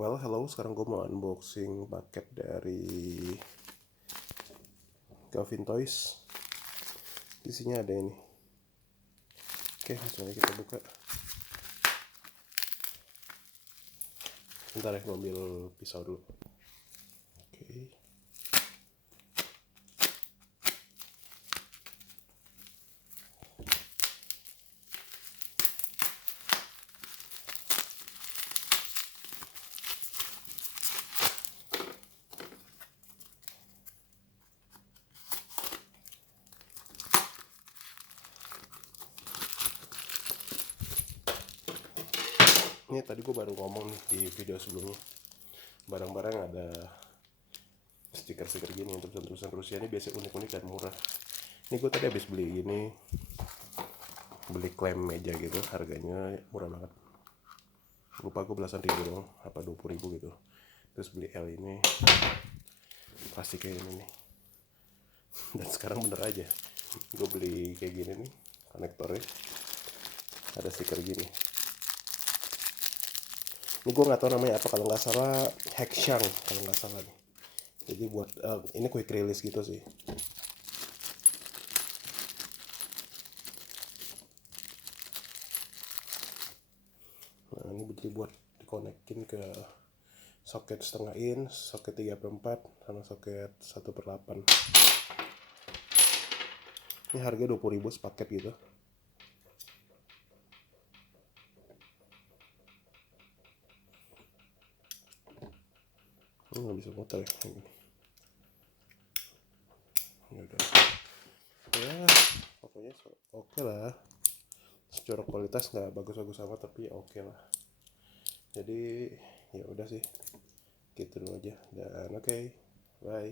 Well, hello. Sekarang gue mau unboxing paket dari Calvin Toys. Isinya ada ini. Oke, langsung aja kita buka. Bentar ya, gue ambil pisau dulu. Oke. Ini tadi gue baru ngomong nih di video sebelumnya. Barang-barang ada stiker-stiker gini untuk tulisan Rusia. Ini biasa unik-unik dan murah. Ini gue tadi habis beli ini, beli klaim meja gitu, harganya murah banget. Lupa gue belasan ribu dong, apa 20.000 gitu. Terus beli L ini, plastiknya ini nih. Dan sekarang bener aja, gue beli kayak gini nih, konektornya ada stiker gini. Ini gue nggak tahu namanya apa, kalau nggak salah Hexshank kalau nggak salah nih. Jadi buat ini quick release gitu sih. Nah ini jadi buat dikonekin ke soket setengah in, soket 3/4 sama soket 1/8. Ini harga 20.000 sepaket gitu. Ini nggak bisa muter ya ini. Ya udah. Ya pokoknya oke lah. Secara kualitas nggak bagus-bagus amat, tapi oke lah. Jadi ya udah sih, gitu dulu aja. Dan oke, bye.